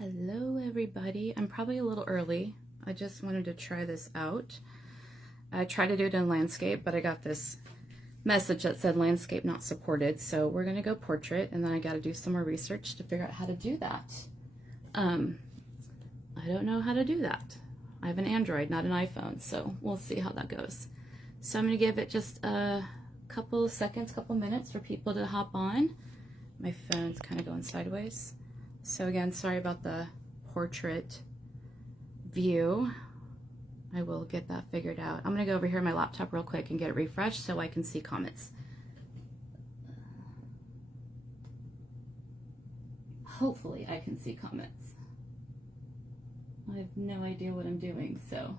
Hello everybody. I'm probably a little early. I just wanted to try this out. I tried to do it in landscape, but I got this message that said landscape not supported. So we're gonna go portrait, and then I gotta do some more research to figure out how to do that. I don't know how to do that. I have an Android, not an iPhone, so we'll see how that goes. So I'm gonna give it just a couple seconds, couple minutes for people to hop on. My phone's kind of going sideways. So again, sorry about the portrait view. I will get that figured out. I'm gonna go over here on my laptop real quick and get it refreshed so I can see comments. Hopefully I can see comments. I have no idea what I'm doing, so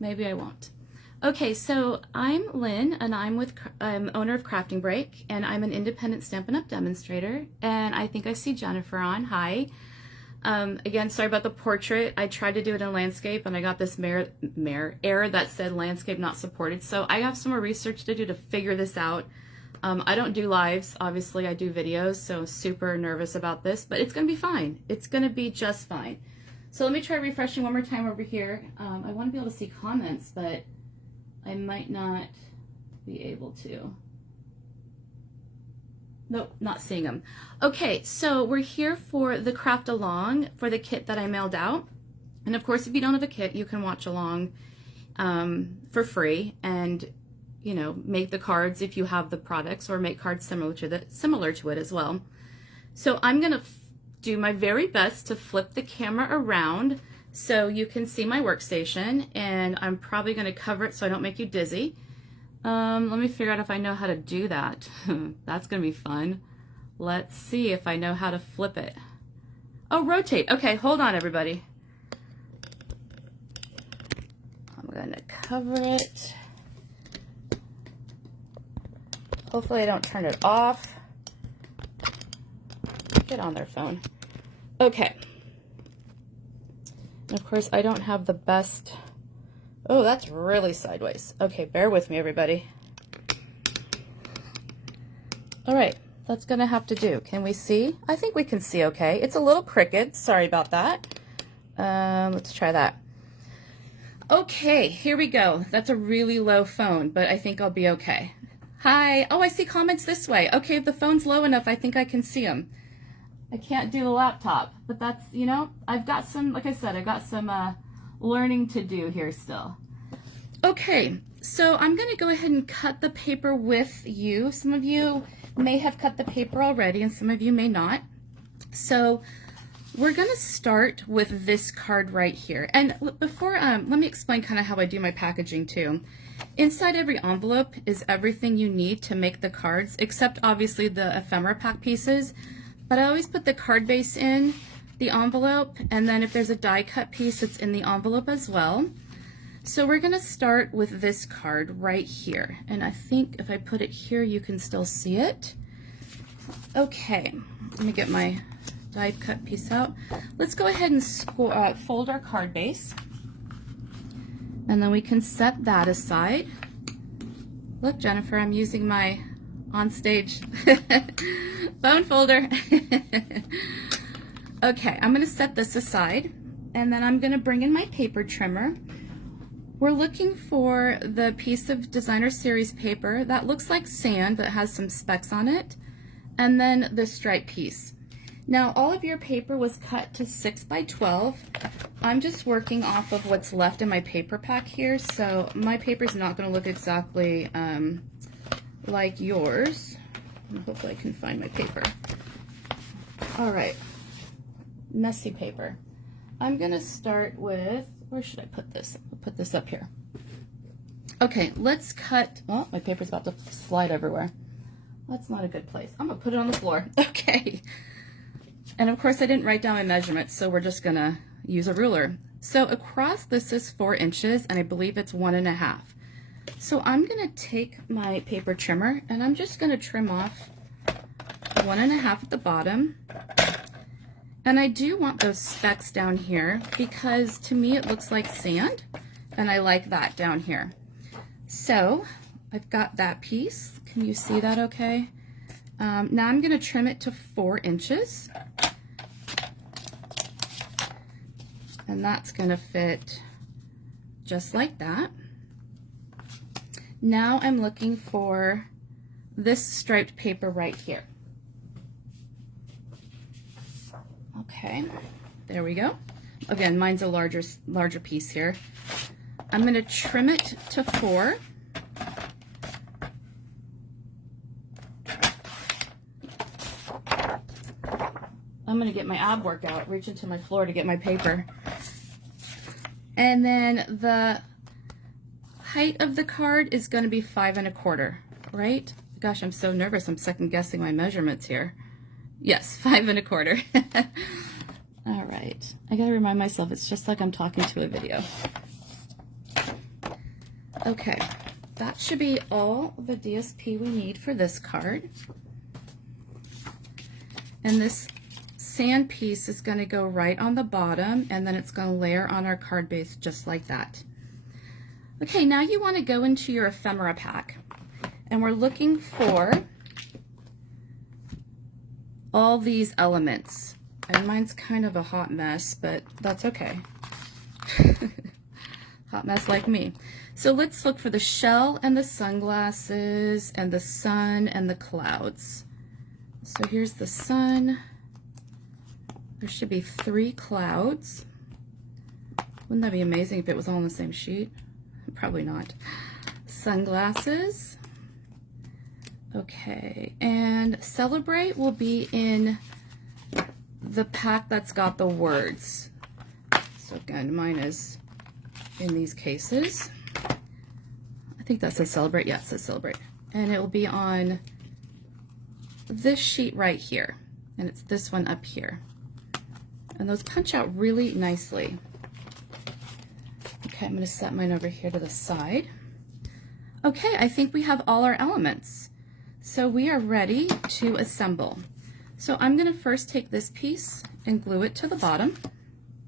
maybe I won't. Okay, so I'm Lynn, and I'm owner of Crafting Break, and I'm an independent Stampin' Up! Demonstrator, and I think I see Jennifer on. Hi. Again, sorry about the portrait. I tried to do it in landscape, and I got this error that said landscape not supported, so I have some more research to do to figure this out. I don't do lives, obviously I do videos, so I'm super nervous about this, but it's going to be fine. It's going to be just fine. So let me try refreshing one more time over here. I want to be able to see comments, but I might not be able to. Nope, not seeing them. Okay, so we're here for the craft along for the kit that I mailed out. And of course, if you don't have a kit, you can watch along for free and, you know, make the cards if you have the products, or make cards similar to it as well. So I'm gonna do my very best to flip the camera around so you can see my workstation, and I'm probably going to cover it so I don't make you dizzy. Let me figure out if I know how to do that. That's going to be fun. Let's see if I know how to flip it. Oh, rotate. Okay, hold on, everybody. I'm going to cover it. Hopefully I don't turn it off. Get on their phone. Okay. And of course, I don't have the best. Oh, that's really sideways. Okay, bear with me, everybody. All right, that's gonna have to do. Can we see? I think we can see okay. It's a little crooked. Sorry about that. Let's try that. Okay, here we go. That's a really low phone, but I think I'll be okay. Hi. Oh, I see comments this way. Okay, if the phone's low enough, I think I can see them. I can't do the laptop, but that's, you know, I've got some, like I said, I've got some learning to do here still. Okay, so I'm going to go ahead and cut the paper with you. Some of you may have cut the paper already, and some of you may not. So we're going to start with this card right here. And before, let me explain kind of how I do my packaging too. Inside every envelope is everything you need to make the cards, except obviously the ephemera pack pieces. But I always put the card base in the envelope, and then if there's a die cut piece, it's in the envelope as well. So we're gonna start with this card right here. And I think if I put it here, you can still see it. Okay, let me get my die cut piece out. Let's go ahead and fold our card base. And then we can set that aside. Look, Jennifer, I'm using my on-stage phone folder. Okay, I'm gonna set this aside, and then I'm gonna bring in my paper trimmer. We're looking for the piece of designer series paper that looks like sand but has some specks on it, and then the stripe piece. Now, all of your paper was cut to 6 by 12. I'm just working off of what's left in my paper pack here, so my paper's not gonna look exactly like yours. Hopefully I can find my paper. All right, messy paper. I'm gonna start with, where should I put this? I'll put this up here. Okay, let's cut, oh, my paper's about to slide everywhere. That's not a good place. I'm gonna put it on the floor. Okay. And of course I didn't write down my measurements, so we're just gonna use a ruler. So across this is 4 inches, and I believe it's 1.5. So I'm gonna take my paper trimmer, and I'm just gonna trim off 1.5 at the bottom. And I do want those specks down here because to me it looks like sand, and I like that down here. So I've got that piece. Can you see that okay? Now I'm going to trim it to 4 inches. And that's going to fit just like that. Now I'm looking for this striped paper right here. Okay, there we go. Again, mine's a larger piece here. I'm going to trim it to 4. I'm going to get my ab workout, reach into my floor to get my paper. And then the height of the card is going to be 5 1/4, right? Gosh, I'm so nervous. I'm second guessing my measurements here. Yes, 5 1/4. All right. I got to remind myself it's just like I'm talking to a video. Okay. That should be all the DSP we need for this card. And this sand piece is going to go right on the bottom, and then it's going to layer on our card base just like that. Okay, now you want to go into your ephemera pack, and we're looking for all these elements. And mine's kind of a hot mess, but that's okay. Hot mess like me. So let's look for the shell and the sunglasses and the sun and the clouds. So here's the sun. There should be 3 clouds. Wouldn't that be amazing if it was all on the same sheet? Probably not. Sunglasses. Okay, and celebrate will be in the pack that's got the words. So again, mine is in these cases. I think that says celebrate. Yeah, it says celebrate. And it will be on this sheet right here. And it's this one up here. And those punch out really nicely. Okay, I'm going to set mine over here to the side. Okay, I think we have all our elements. So we are ready to assemble. So I'm going to first take this piece and glue it to the bottom.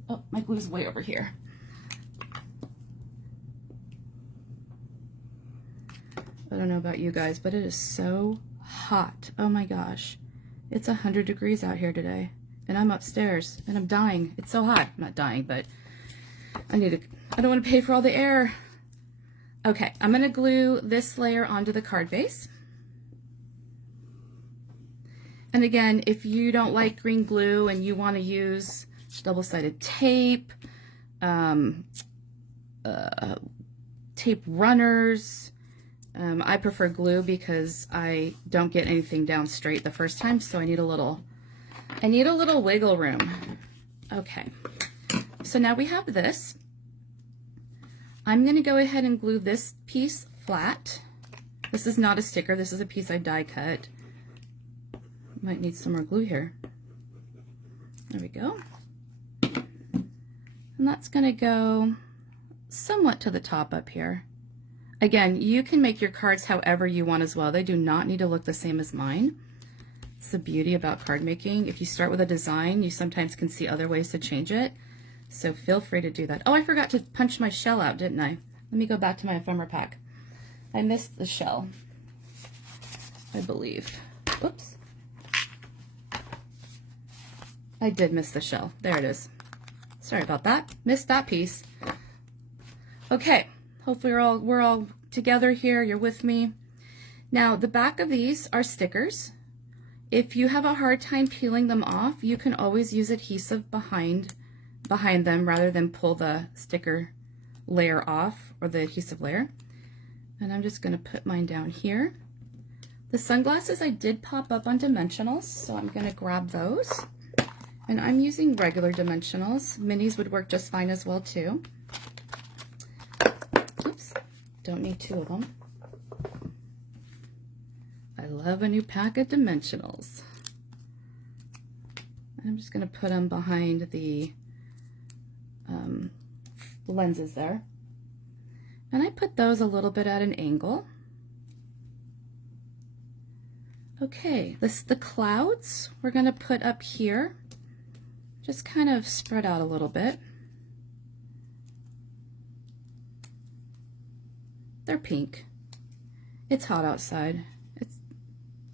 Oh, my glue's way over here. I don't know about you guys, but it is so hot. Oh my gosh. It's 100 degrees out here today. And I'm upstairs and I'm dying. It's so hot. I'm not dying, but I don't want to pay for all the air. Okay, I'm going to glue this layer onto the card base. And again, if you don't like green glue and you want to use double-sided tape, tape runners, I prefer glue because I don't get anything down straight the first time, so I need a little wiggle room. Okay, so now we have this. I'm going to go ahead and glue this piece flat. This is not a sticker. This is a piece I die cut. Might need some more glue here. There we go. And that's going to go somewhat to the top up here. Again, you can make your cards however you want as well. They do not need to look the same as mine. It's the beauty about card making. If you start with a design, you sometimes can see other ways to change it. So feel free to do that. Oh, I forgot to punch my shell out, didn't I? Let me go back to my ephemera pack. I missed the shell, I believe. Whoops. I did miss the shell. There it is. Sorry about that. Missed that piece. Okay, hopefully we're all together here. You're with me. Now, the back of these are stickers. If you have a hard time peeling them off, you can always use adhesive behind them rather than pull the sticker layer off, or the adhesive layer. And I'm just going to put mine down here. The sunglasses I did pop up on dimensionals, so I'm going to grab those. And I'm using regular dimensionals. Minis would work just fine as well too. Oops, don't need 2 of them. I love a new pack of dimensionals. I'm just going to put them behind the lenses there. And I put those a little bit at an angle. Okay, the clouds we're going to put up here. Just kind of spread out a little bit. They're pink. It's hot outside.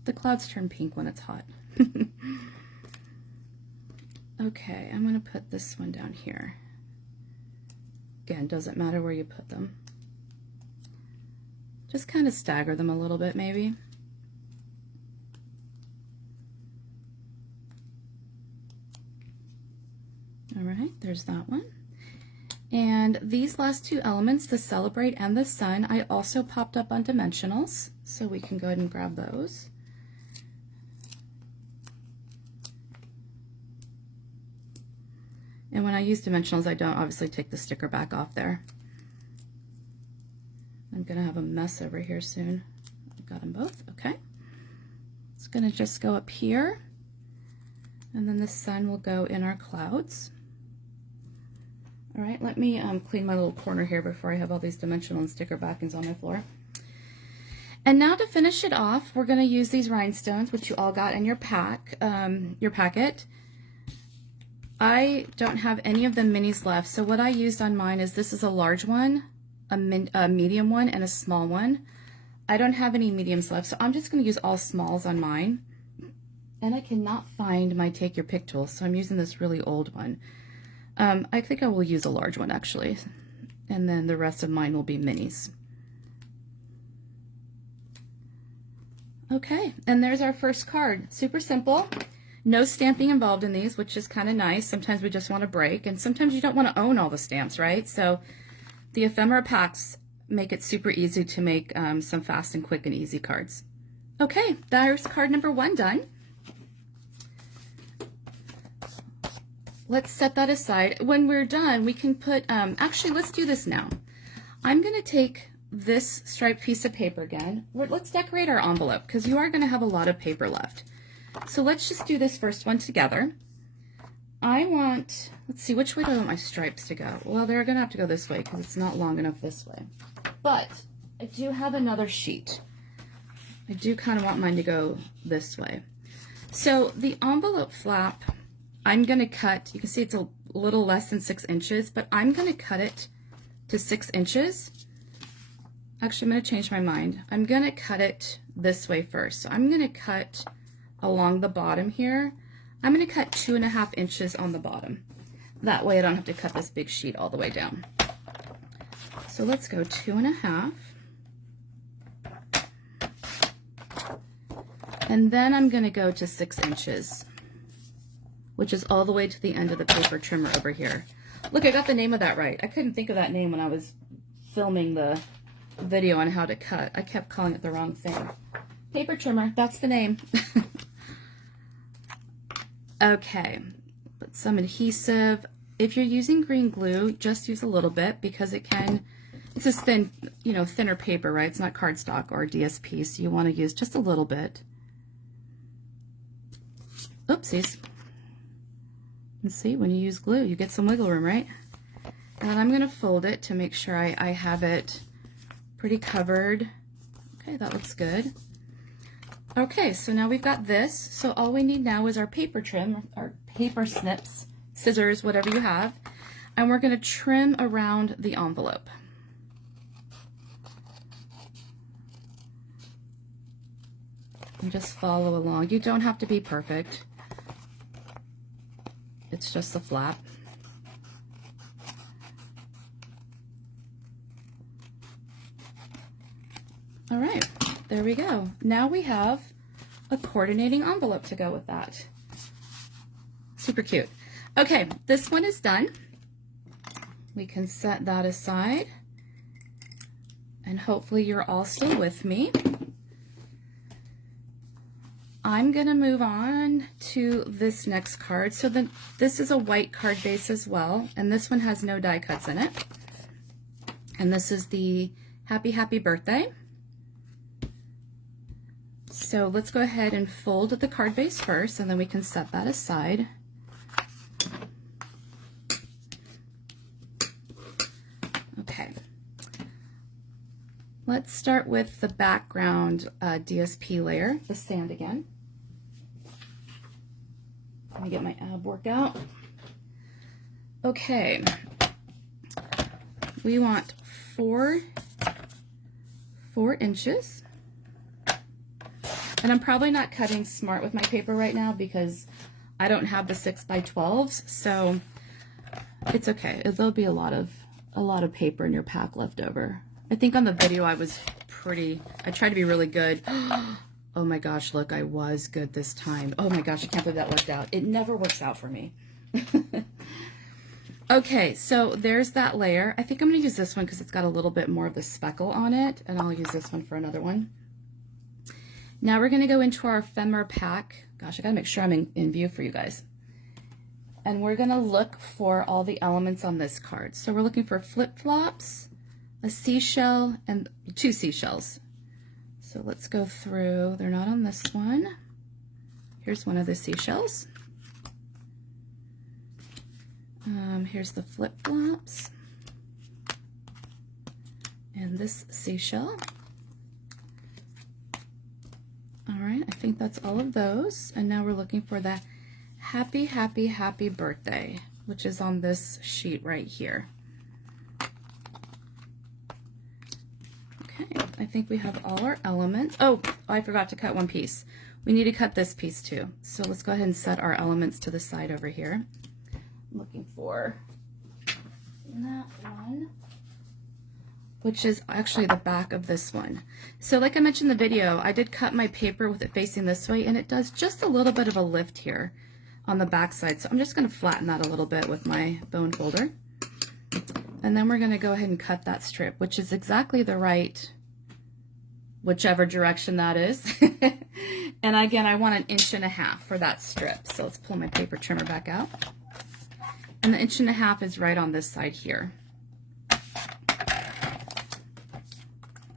The clouds turn pink when it's hot. Okay, I'm going to put this one down here. Again, doesn't matter where you put them. Just kind of stagger them a little bit, maybe. All right, there's that one. And these last two elements, the celebrate and the sun, I also popped up on dimensionals, so we can go ahead and grab those. And when I use dimensionals, I don't obviously take the sticker back off there. I'm gonna have a mess over here soon. I've got them both, okay. It's gonna just go up here, and then the sun will go in our clouds. All right, let me clean my little corner here before I have all these dimensional and sticker backings on my floor. And now to finish it off, we're gonna use these rhinestones, which you all got in your packet. I don't have any of the minis left, so what I used on mine is this is a large one, a medium one, and a small one. I don't have any mediums left, so I'm just going to use all smalls on mine. And I cannot find my Take Your Pick tool, so I'm using this really old one. I think I will use a large one, actually, and then the rest of mine will be minis. Okay, and there's our first card. Super simple. No stamping involved in these, which is kind of nice. Sometimes we just want to break, and sometimes you don't want to own all the stamps, right? So the ephemera packs make it super easy to make some fast and quick and easy cards. Okay, there's card number 1 done. Let's set that aside. When we're done, we can put, actually, let's do this now. I'm going to take this striped piece of paper again. Let's decorate our envelope, because you are going to have a lot of paper left. So let's just do this first one together. I want, let's see, which way do I want my stripes to go? Well, they're going to have to go this way because it's not long enough this way. But I do have another sheet. I do kind of want mine to go this way. So the envelope flap, I'm going to cut, you can see it's a little less than 6 inches, but I'm going to cut it to 6 inches. Actually, I'm going to change my mind. I'm going to cut it this way first. So I'm going to cut along the bottom here. I'm going to cut 2.5 inches on the bottom. That way I don't have to cut this big sheet all the way down. So let's go 2.5. And then I'm going to go to 6 inches, which is all the way to the end of the paper trimmer over here. Look, I got the name of that right. I couldn't think of that name when I was filming the video on how to cut. I kept calling it the wrong thing. Paper trimmer, that's the name. Okay, put some adhesive. If you're using green glue, just use a little bit because it's this thin, thinner paper, right? It's not cardstock or DSP, so you want to use just a little bit. Oopsies. And see, when you use glue, you get some wiggle room, right? And then I'm going to fold it to make sure I have it pretty covered. Okay, that looks good. Okay, so now we've got this. So all we need now is our paper trim, our paper snips, scissors, whatever you have. And we're going to trim around the envelope. And just follow along. You don't have to be perfect. It's just the flap. All right, there we go. Now we have a coordinating envelope to go with that. Super cute. Okay, this one is done. We can set that aside. And hopefully you're all still with me. I'm going to move on to this next card. So this is a white card base as well, and this one has no die cuts in it. And this is the Happy Happy Birthday. So let's go ahead and fold the card base first, and then we can set that aside. Okay. Let's start with the background DSP layer, the sand again. Let me get my ab workout. Okay. We want 4 inches. And I'm probably not cutting smart with my paper right now because I don't have the 6x12s, so it's okay. There'll be a lot of paper in your pack left over. I think on the video I tried to be really good. Oh my gosh, look, I was good this time. Oh my gosh, I can't believe that worked out. It never works out for me. Okay, so there's that layer. I think I'm going to use this one because it's got a little bit more of the speckle on it, and I'll use this one for another one. Now we're going to go into our ephemera pack. Gosh, I got to make sure I'm in view for you guys. And we're going to look for all the elements on this card. So we're looking for flip-flops, a seashell, and 2 seashells. So let's go through. They're not on this one. Here's one of the seashells. Here's the flip-flops. And this seashell. All right, I think that's all of those. And now we're looking for the happy, happy, happy birthday, which is on this sheet right here. Okay, I think we have all our elements. Oh, I forgot to cut one piece. We need to cut this piece too. So let's go ahead and set our elements to the side over here. I'm looking for that one, which is actually the back of this one. So like I mentioned in the video, I did cut my paper with it facing this way, and it does just a little bit of a lift here on the back side. So I'm just going to flatten that a little bit with my bone folder. And then we're going to go ahead and cut that strip, which is exactly the right, whichever direction that is. And again, I want 1.5 inches for that strip. So let's pull my paper trimmer back out. And the 1.5 inches is right on this side here.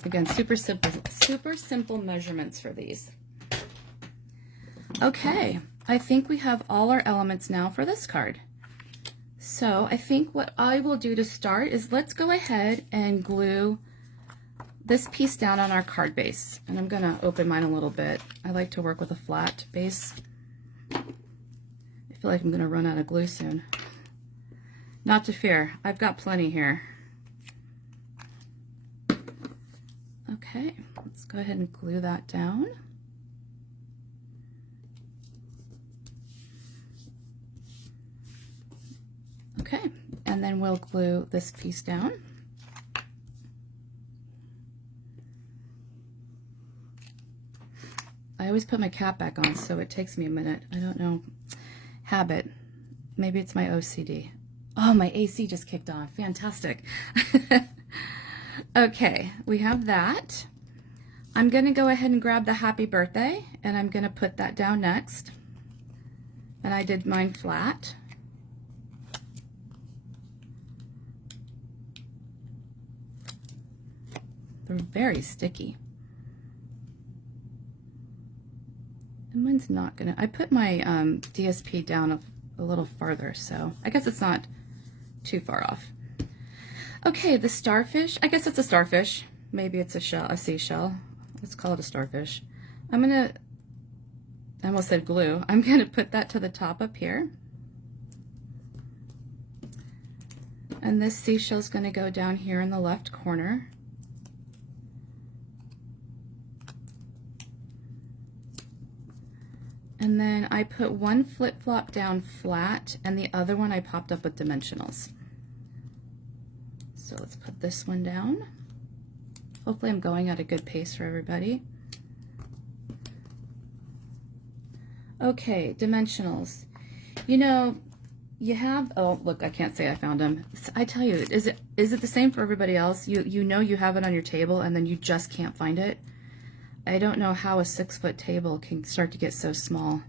Again, super simple measurements for these. Okay, I think we have all our elements now for this card. So I think what I will do to start is let's go ahead and glue this piece down on our card base. And I'm gonna open mine a little bit. I like to work with a flat base. I feel like I'm gonna run out of glue soon. Not to fear, I've got plenty here. Okay, let's go ahead and glue that down. Okay, and then we'll glue this piece down. I always put my cap back on, so it takes me a minute. I don't know. Habit. Maybe it's my OCD. Oh, my AC just kicked on. Fantastic. Okay, we have that. I'm going to go ahead and grab the happy birthday, and I'm going to put that down next. And I did mine flat. They're very sticky. And mine's not gonna, I put my DSP down a little farther, so I guess it's not too far off. Okay, the starfish, I guess it's a starfish. Maybe it's a seashell. Let's call it a starfish. I almost said glue. I'm gonna put that to the top up here. And this seashell's gonna go down here in the left corner. And then I put one flip-flop down flat, and the other one I popped up with dimensionals. So let's put this one down. Hopefully I'm going at a good pace for everybody. Okay, dimensionals. You know, you have, oh, look, I can't say I found them. I tell you, is it the same for everybody else? You know you have it on your table, and then you just can't find it? I don't know how a 6-foot table can start to get so small.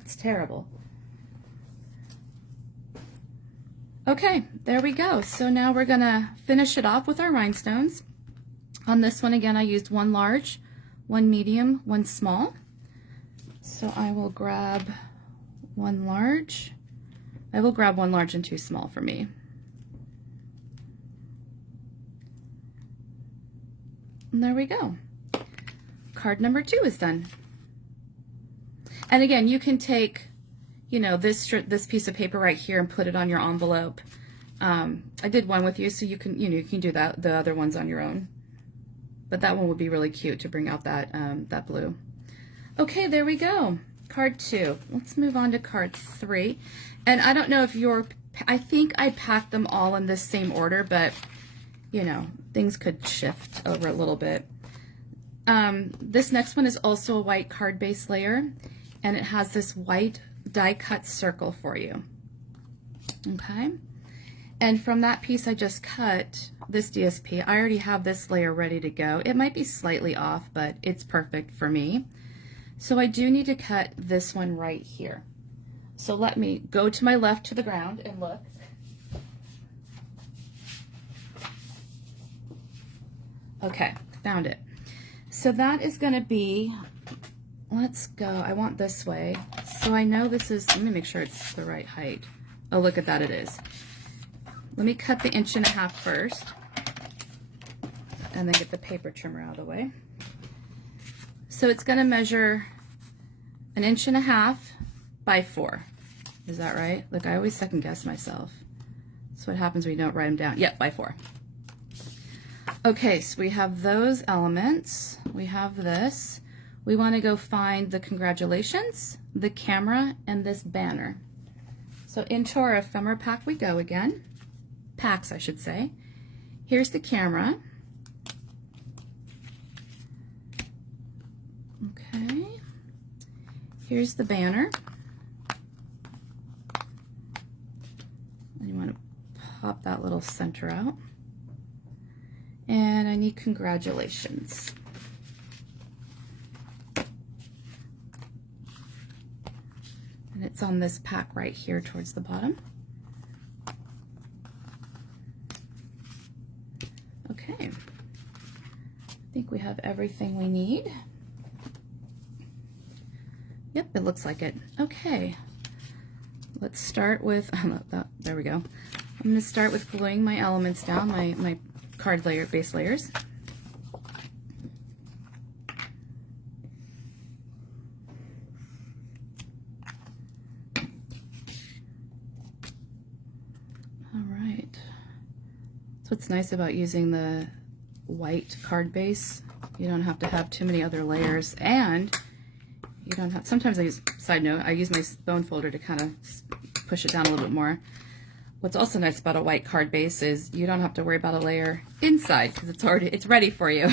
It's terrible. Okay, there we go. So now we're gonna finish it off with our rhinestones. On this one, again, I used one large, one medium, one small. So I will grab one large. I will grab one large and two small for me. And there we go. Card number 2 is done. And again, you can take, you know, this piece of paper right here and put it on your envelope. I did one with you, so you can, you can do that, the other ones on your own. but that one would be really cute to bring out that, that blue. Okay, there we go. Card 2. Let's move on to card 3. And I don't know if I think I packed them all in this same order, but you know, things could shift over a little bit. This next one is also a white card base layer, and it has this white die cut circle for you. Okay. And from that piece I just cut, this DSP, I already have this layer ready to go. It might be slightly off, but it's perfect for me. So I do need to cut this one right here. So let me go to my left to the ground and look. Okay, found it. So that is going to be, let's go, I want this way. So I know this is, let me make sure it's the right height. Oh, look at that, it is. Let me cut the 1.5 inches first, and then get the paper trimmer out of the way. So it's going to measure 1.5 inches by 4. Is that right? Look, I always second guess myself. That's what happens when you don't write them down. Yep, by 4. Okay, so we have those elements. We have this. We want to go find the congratulations, the camera, and this banner. So into our ephemera pack we go again. Packs, I should say. Here's the camera. Okay. Here's the banner. And you want to pop that little center out. And I need congratulations. And it's on this pack right here towards the bottom. Okay. I think we have everything we need. Yep, it looks like it. Okay. Let's start with, there we go. I'm going to start with gluing my elements down, my card layer, base layers. All right. That's what's nice about using the white card base. You don't have to have too many other layers, and you don't have, sometimes I use, side note, I use my bone folder to kind of push it down a little bit more. What's also nice about a white card base is you don't have to worry about a layer inside because it's ready for you.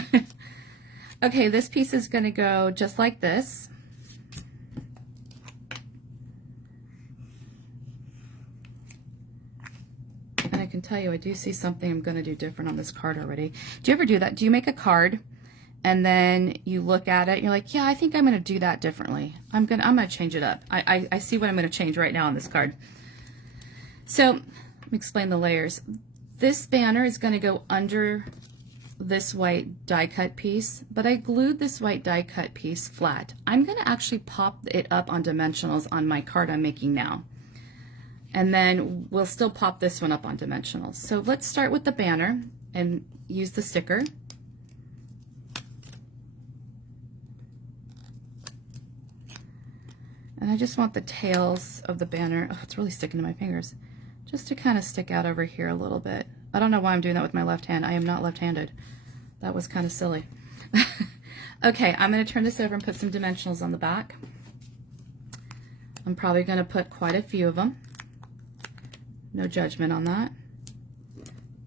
Okay, this piece is going to go just like this. And I can tell you, I do see something I'm going to do different on this card already. Do you ever do that? Do you make a card and then you look at it and you're like, yeah, I think I'm going to do that differently. I'm going to change it up. I see what I'm going to change right now on this card. So let me explain the layers. This banner is going to go under this white die cut piece, but I glued this white die cut piece flat. I'm going to actually pop it up on dimensionals on my card I'm making now. And then we'll still pop this one up on dimensionals. So let's start with the banner and use the sticker. And I just want the tails of the banner, oh, it's really sticking to my fingers, just to kind of stick out over here a little bit. I don't know why I'm doing that with my left hand. I am not left-handed. That was kind of silly. Okay, I'm going to turn this over and put some dimensionals on the back. I'm probably going to put quite a few of them. No judgment on that.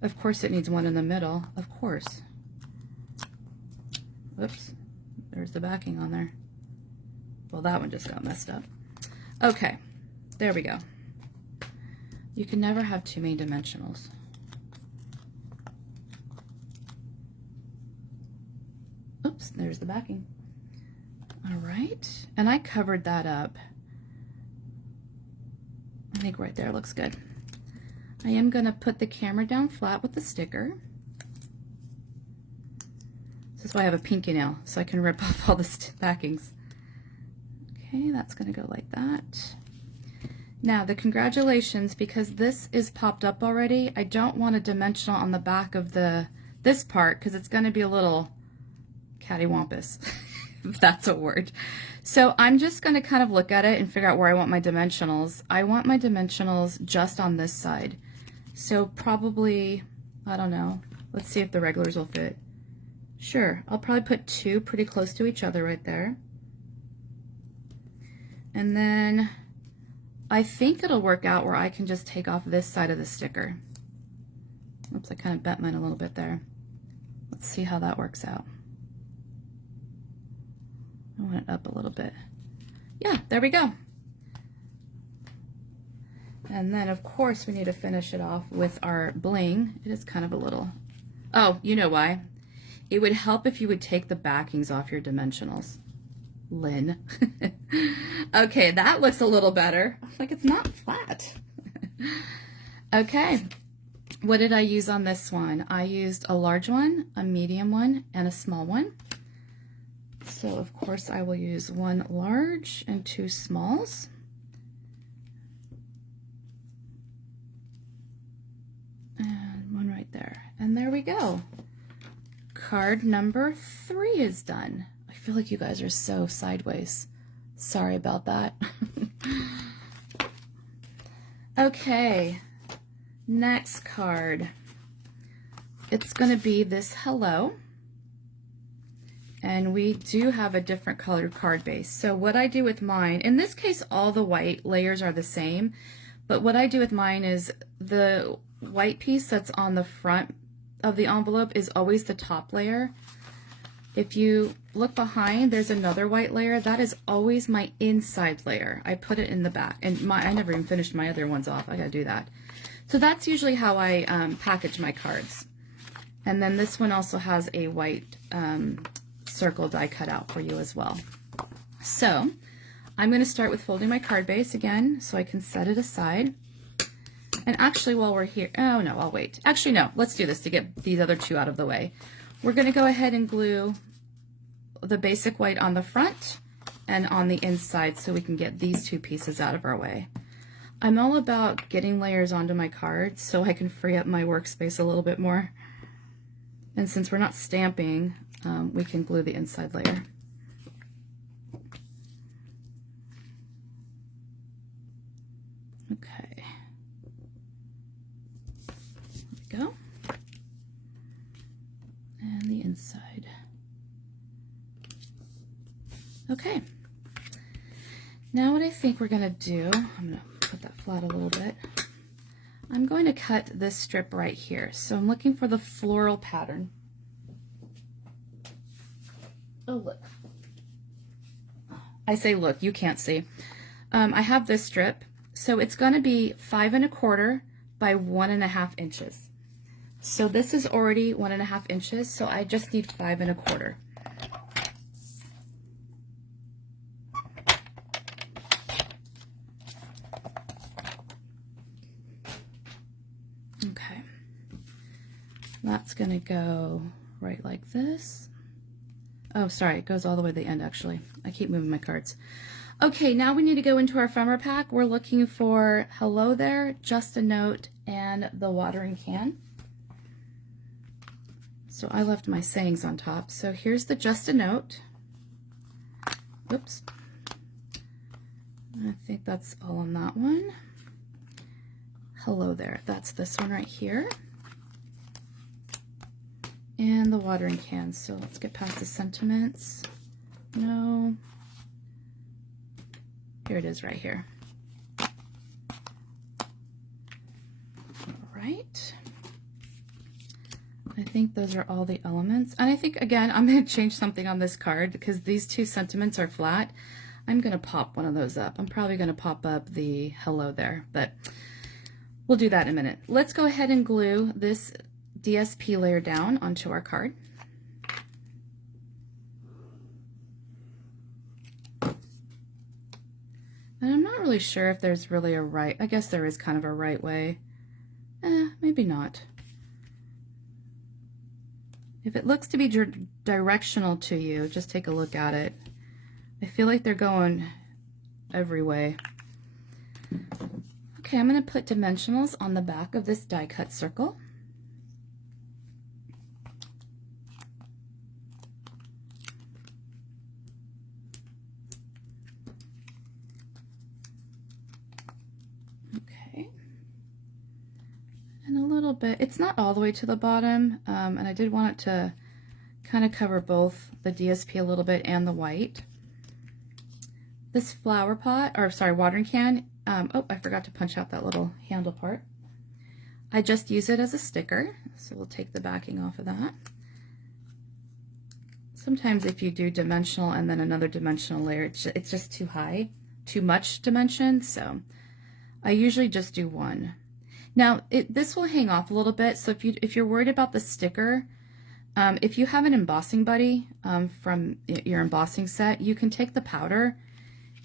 Of course it needs one in the middle, of course. Oops, there's the backing on there. Well, that one just got messed up. Okay, there we go. You can never have too many dimensionals. Oops, there's the backing. All right, and I covered that up. I think right there looks good. I am going to put the camera down flat with the sticker. This is why I have a pinky nail, so I can rip off all the backings. Okay, that's going to go like that. Now the congratulations, because this is popped up already, I don't want a dimensional on the back of this part because it's going to be a little cattywampus, if that's a word. So I'm just going to kind of look at it and figure out where I want my dimensionals. I want my dimensionals just on this side. So probably, I don't know, let's see if the regulars will fit. Sure, I'll probably put 2 pretty close to each other right there. And then I think it'll work out where I can just take off this side of the sticker. Oops, I kind of bent mine a little bit there. Let's see how that works out. I want it up a little bit. Yeah, there we go. And then of course we need to finish it off with our bling. It is kind of a little, oh, you know why? It would help if you would take the backings off your dimensionals. Lynn. Okay, that looks a little better. Like it's not flat. Okay, what did I use on this one? I used a large one, a medium one, and a small one. So of course I will use 1 large and 2 smalls. And 1 right there. And there we go. Card number 3 is done. I feel like you guys are so sideways. Sorry about that. Okay, next card. It's going to be this hello. And we do have a different colored card base. So what I do with mine, in this case all the white layers are the same, but what I do with mine is the white piece that's on the front of the envelope is always the top layer. If you look behind, there's another white layer. That is always my inside layer. I put it in the back, and I never even finished my other ones off. I gotta do that. So that's usually how I package my cards. And then this one also has a white circle die cut out for you as well. So I'm going to start with folding my card base again so I can set it aside. And actually while we're here, oh no, I'll wait. Actually no, let's do this to get these other 2 out of the way. We're going to go ahead and glue the basic white on the front and on the inside so we can get these 2 pieces out of our way. I'm all about getting layers onto my cards so I can free up my workspace a little bit more. And since we're not stamping, we can glue the inside layer. Okay. There we go. And the inside. Okay. Now what I think we're going to do, I'm going to put that flat a little bit. I'm going to cut this strip right here. So I'm looking for the floral pattern. Oh, look. I say look, you can't see. I have this strip. So it's going to be 5 1/4 by 1.5 inches. So this is already 1.5 inches, so I just need 5 1/4. Okay. That's going to go right like this. Oh, sorry, it goes all the way to the end, actually. I keep moving my cards. Okay, now we need to go into our ephemera pack. We're looking for hello there, just a note, and the watering can. So I left my sayings on top. So here's the just a note. Oops. I think that's all on that one. Hello there, that's this one right here. And the watering can. So let's get past the sentiments. No. Here it is right here. All right. I think those are all the elements. And I think, again, I'm going to change something on this card because these 2 sentiments are flat. I'm going to pop one of those up. I'm probably going to pop up the hello there, but we'll do that in a minute. Let's go ahead and glue this DSP layer down onto our card. And I'm not really sure if there's really a right, I guess there is kind of a right way. Maybe not. If it looks to be directional to you, just take a look at it. I feel like they're going every way. Okay, I'm going to put dimensionals on the back of this die cut circle. And a little bit, it's not all the way to the bottom, and I did want it to kind of cover both the DSP a little bit and the white. This flower pot, or sorry, watering can, oh, I forgot to punch out that little handle part. I just use it as a sticker, so we'll take the backing off of that. Sometimes if you do dimensional and then another dimensional layer, it's just too high, too much dimension, so I usually just do one. Now, this will hang off a little bit, so if you're worried about the sticker, if you have an embossing buddy from your embossing set, you can take the powder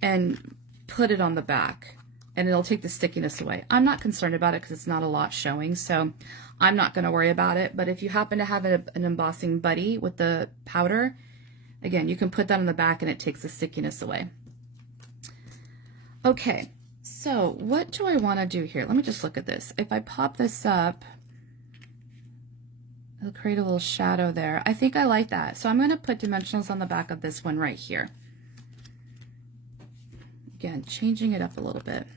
and put it on the back, and it'll take the stickiness away. I'm not concerned about it because it's not a lot showing, so I'm not going to worry about it. But if you happen to have an embossing buddy with the powder, again, you can put that on the back and it takes the stickiness away. Okay, so what do I want to do here? Let me just look at this. If I pop this up, it'll create a little shadow there. I think I like that. So I'm going to put dimensionals on the back of this one right here. Again, changing it up a little bit.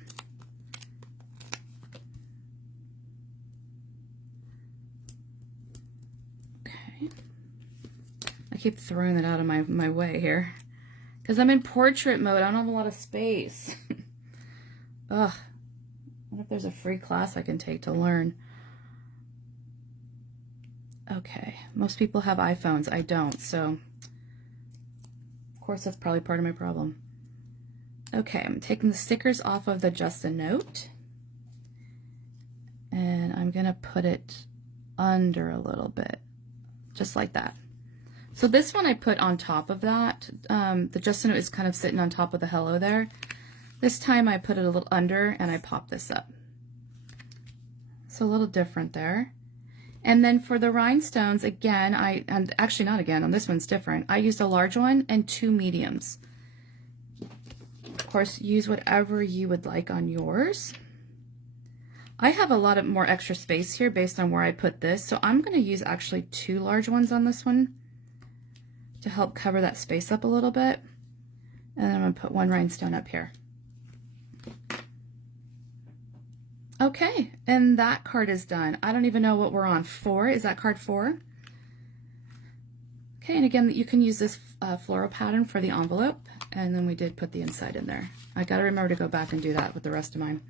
I keep throwing it out of my way here because I'm in portrait mode. I don't have a lot of space. Ugh. What if there's a free class I can take to learn? Okay. Most people have iPhones. I don't. So, of course, that's probably part of my problem. Okay. I'm taking the stickers off of the Just a Note. And I'm going to put it under a little bit. Just like that. So this one I put on top of that. The Just a Note is kind of sitting on top of the hello there. This time I put it a little under and I pop this up. So a little different there. And then for the rhinestones, again, and actually not again, on this one's different. I used a large one and 2 mediums. Of course, use whatever you would like on yours. I have a lot of more extra space here based on where I put this, so I'm going to use actually 2 large ones on this one to help cover that space up a little bit. And then I'm going to put 1 rhinestone up here. Okay, and that card is done. I don't even know what we're on. 4, is that card 4? Okay, and again, you can use this floral pattern for the envelope, and then we did put the inside in there. I gotta remember to go back and do that with the rest of mine.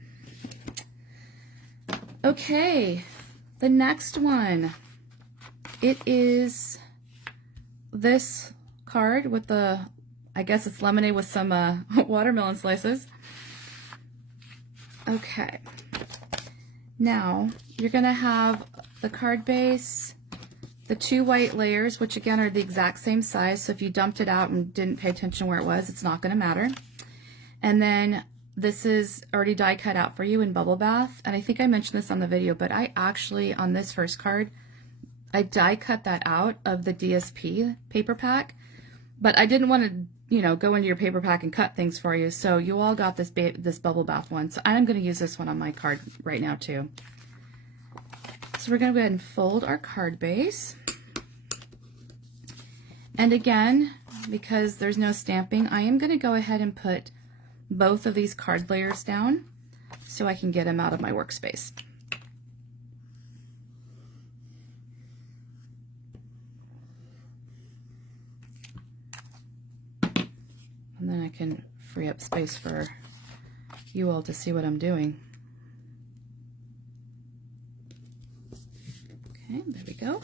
Okay, the next one. It is this card with the, I guess it's lemonade with some watermelon slices. Okay. Now, you're going to have the card base, the 2 white layers, which again are the exact same size, so if you dumped it out and didn't pay attention where it was, it's not going to matter. And then this is already die cut out for you in Bubble Bath, and I think I mentioned this on the video, but I actually, on this first card, I die cut that out of the DSP paper pack, but I didn't want to, you know, go into your paper pack and cut things for you, so you all got this Bubble Bath one, so I'm going to use this one on my card right now too. So we're going to go ahead and fold our card base. And again, because there's no stamping, I am going to go ahead and put both of these card layers down so I can get them out of my workspace. And then I can free up space for you all to see what I'm doing. Okay, there we go.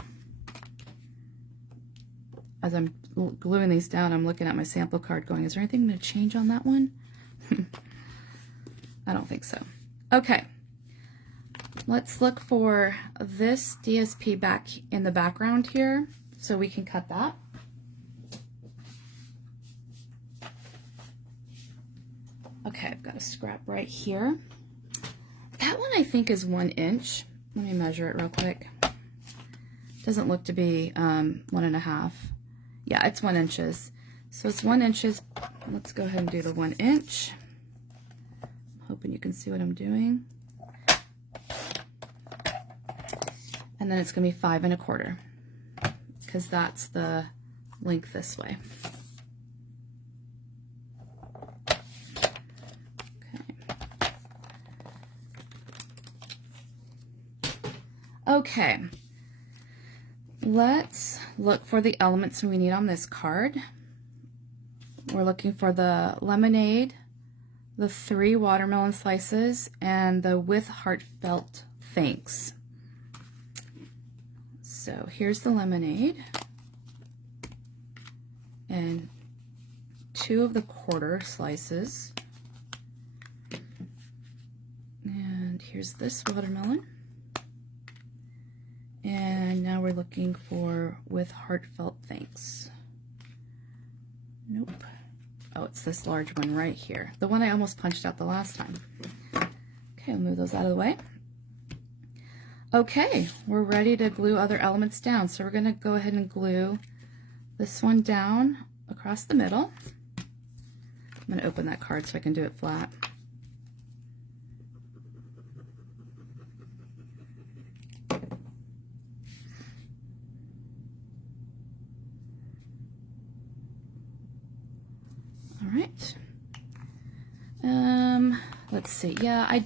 As I'm gluing these down, I'm looking at my sample card going, is there anything going to change on that one? I don't think so. Okay, let's look for this DSP back in the background here so we can cut that. Okay, I've got a scrap right here. That one I think is 1 inch. Let me measure it real quick. Doesn't look to be 1.5. Yeah, it's 1 inches. So it's 1 inches. Let's go ahead and do the 1 inch. I'm hoping you can see what I'm doing. And then it's going to be 5 1/4 because that's the length this way. Okay. Let's look for the elements we need on this card. We're looking for the lemonade, the 3 watermelon slices, and the with heartfelt thanks. So here's the lemonade and 2 of the quarter slices. And here's this watermelon. And now we're looking for with heartfelt thanks. Nope. Oh, it's this large one right here. The one I almost punched out the last time. Okay, I'll move those out of the way. Okay, we're ready to glue other elements down. So we're going to go ahead and glue this one down across the middle. I'm going to open that card so I can do it flat. All right. Let's see. Yeah, I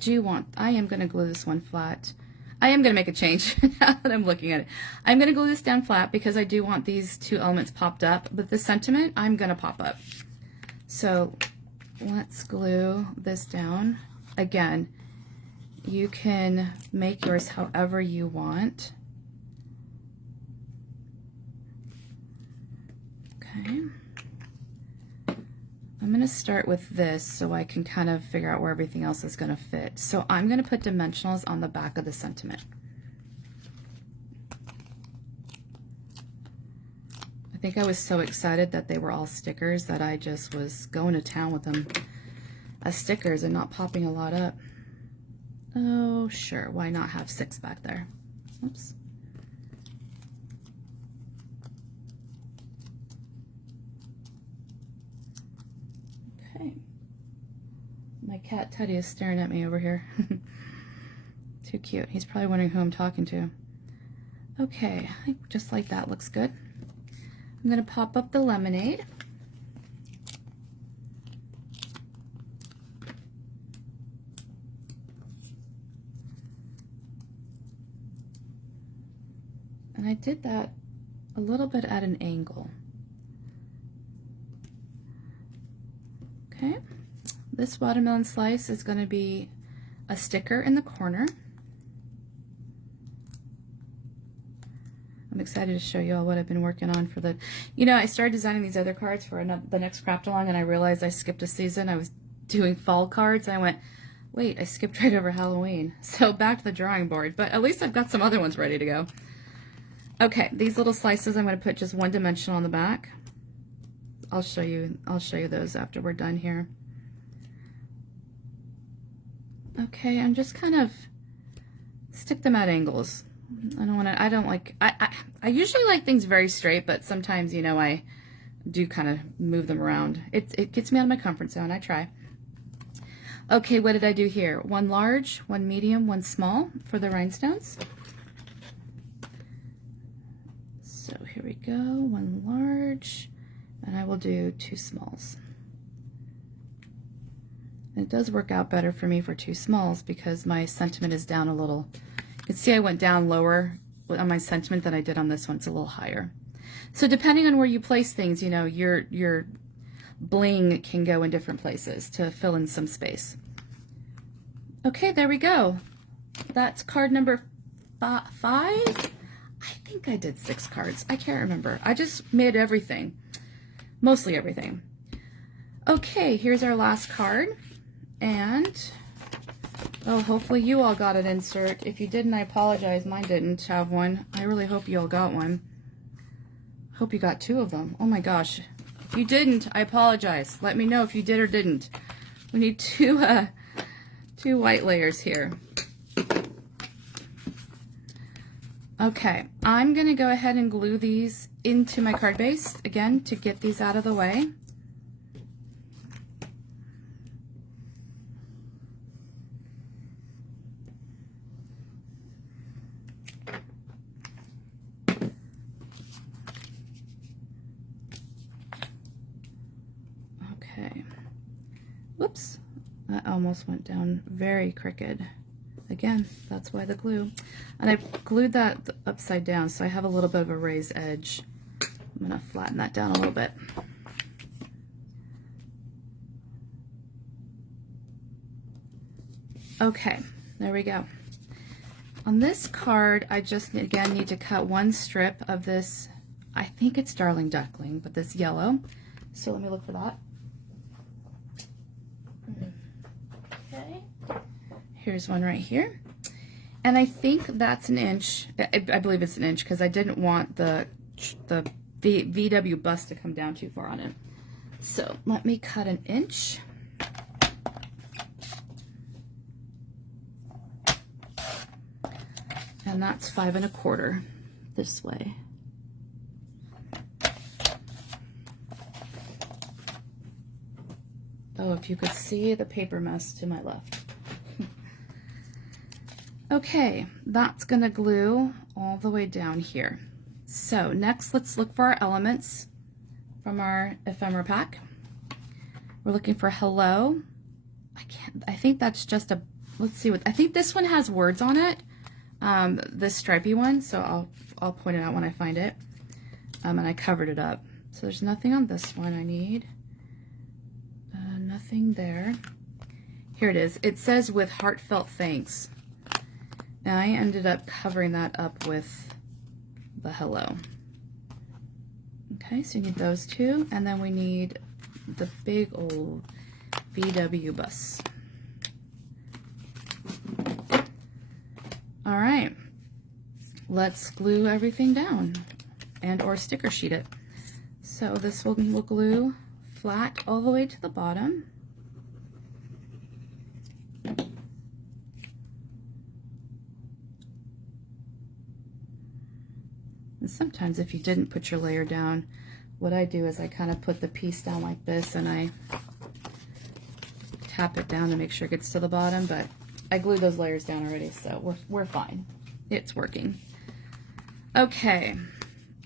am going to glue this one flat. I am going to make a change now that I'm looking at it. I'm going to glue this down flat because I do want these 2 elements popped up, but the sentiment I'm going to pop up. So let's glue this down. Again, you can make yours however you want. Okay. I'm going to start with this so I can kind of figure out where everything else is going to fit. So I'm going to put dimensionals on the back of the sentiment. I think I was so excited that they were all stickers that I just was going to town with them as stickers and not popping a lot up. Oh, sure. Why not have 6 back there? Oops. Okay. My cat Teddy is staring at me over here. Too cute. He's probably wondering who I'm talking to. Okay, I think just like that looks good. I'm going to pop up the lemonade. And I did that a little bit at an angle. Okay, this watermelon slice is going to be a sticker in the corner. I'm excited to show you all what I've been working on for the, you know, I started designing these other cards for the next craft along and I realized I skipped a season. I was doing fall cards and I went, wait, I skipped right over Halloween. So back to the drawing board, but at least I've got some other ones ready to go. Okay, these little slices, I'm going to put just 1 dimension on the back. I'll show you those after we're done here. Okay, I'm just kind of stick them at angles. I usually like things very straight, but sometimes, you know, I do kind of move them around. It gets me out of my comfort zone. I try. Okay, what did I do here? 1 large, 1 medium, 1 small for the rhinestones. So here we go, 1 large, and I will do 2 smalls. And it does work out better for me for 2 smalls because my sentiment is down a little. You can see I went down lower on my sentiment than I did on this one. It's a little higher. So depending on where you place things, you know, your bling can go in different places to fill in some space. Okay, there we go. That's card number 5. I think I did 6 cards. I can't remember. I just made everything. Mostly everything. Okay, here's our last card. And, oh, hopefully you all got an insert. If you didn't, I apologize. Mine didn't have one. I really hope you all got one. Hope you got 2 of them. Oh my gosh. If you didn't, I apologize. Let me know if you did or didn't. We need 2 white layers here. Okay, I'm going to go ahead and glue these into my card base again to get these out of the way. Okay, whoops, that almost went down very crooked. Again, that's why the glue. And I glued that upside down, so I have a little bit of a raised edge. I'm gonna flatten that down a little bit. Okay, there we go. On this card, I just, again, need to cut one strip of this, I think it's Darling Duckling, but this yellow. So let me look for that. Okay, here's one right here. And I think that's 1 inch. I believe it's 1 inch because I didn't want the VW bust to come down too far on it. So let me cut 1 inch. And that's 5 1/4 this way. Oh, if you could see the paper mess to my left. Okay, that's gonna glue all the way down here. So next, let's look for our elements from our ephemera pack. We're looking for hello. I think that's just a, let's see what, I think this one has words on it. This stripy one, so I'll point it out when I find it. And I covered it up. So there's nothing on this one I need. Nothing there. Here it is. It says with heartfelt thanks. And I ended up covering that up with the hello. Okay, so you need those two, and then we need the big old VW bus. All right, let's glue everything down and or sticker sheet it. So this will glue flat all the way to the bottom. And sometimes if you didn't put your layer down, what I do is I kind of put the piece down like this and I tap it down to make sure it gets to the bottom, but I glued those layers down already, so we're fine. It's working. Okay,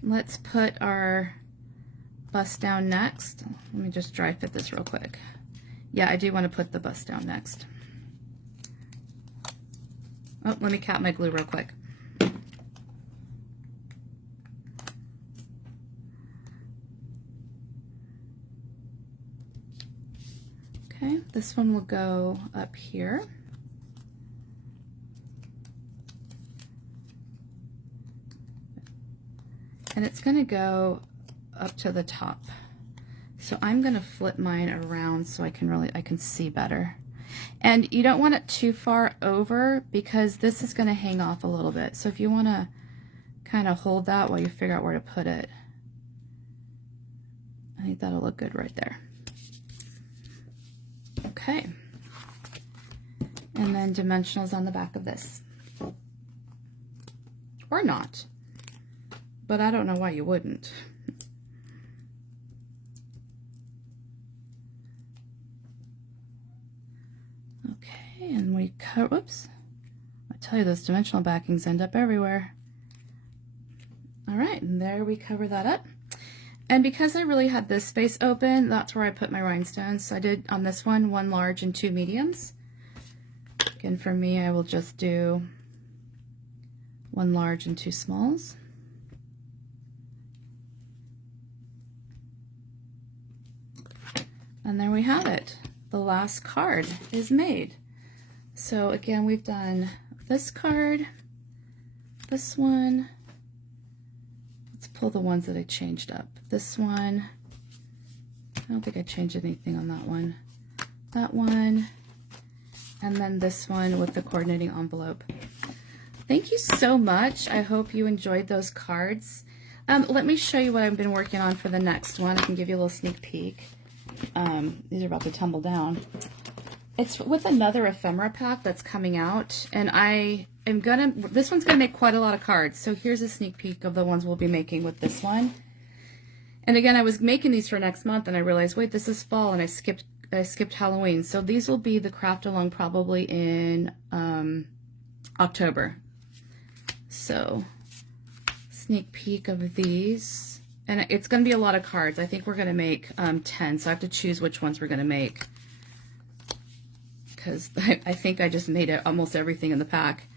let's put our bust down next. Let me just dry fit this real quick. Yeah, I do want to put the bust down next. Oh, let me cap my glue real quick. Okay, this one will go up here. And it's going to go up to the top. So I'm going to flip mine around so I can see better. And you don't want it too far over because this is going to hang off a little bit. So if you want to kind of hold that while you figure out where to put it, I think that'll look good right there. Okay. And then dimensionals on the back of this. Or not. But I don't know why you wouldn't. Okay, and we cut, whoops. I tell you, those dimensional backings end up everywhere. All right, and there we cover that up. And because I really had this space open, that's where I put my rhinestones. So I did on this one, 1 large and 2 mediums. Again, for me, I will just do 1 large and 2 smalls. And there we have it. The last card is made. So again, we've done this card, this one. Let's pull the ones that I changed up. This one, I don't think I changed anything on that one. That one, and then this one with the coordinating envelope. Thank you so much. I hope you enjoyed those cards. Let me show you what I've been working on for the next one. I can give you a little sneak peek. These are about to tumble down. It's with another ephemera pack that's coming out, and this one's gonna make quite a lot of cards. So here's a sneak peek of the ones we'll be making with this one. And again, I was making these for next month, and I realized, wait, this is fall, and I skipped Halloween. So these will be the craft along probably in October. So sneak peek of these. And it's going to be a lot of cards. I think we're going to make 10, so I have to choose which ones we're going to make. because I think I just made it almost everything in the pack.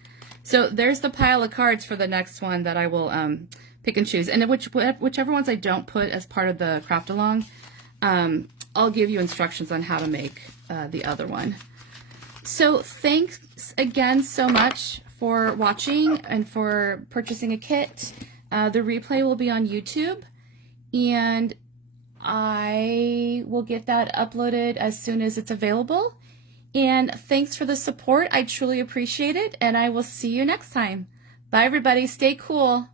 So there's the pile of cards for the next one that I will pick and choose. And whichever ones I don't put as part of the craft along, I'll give you instructions on how to make the other one. So thanks again so much for watching and for purchasing a kit. The replay will be on YouTube, and I will get that uploaded as soon as it's available. And thanks for the support. I truly appreciate it, and I will see you next time. Bye, everybody. Stay cool.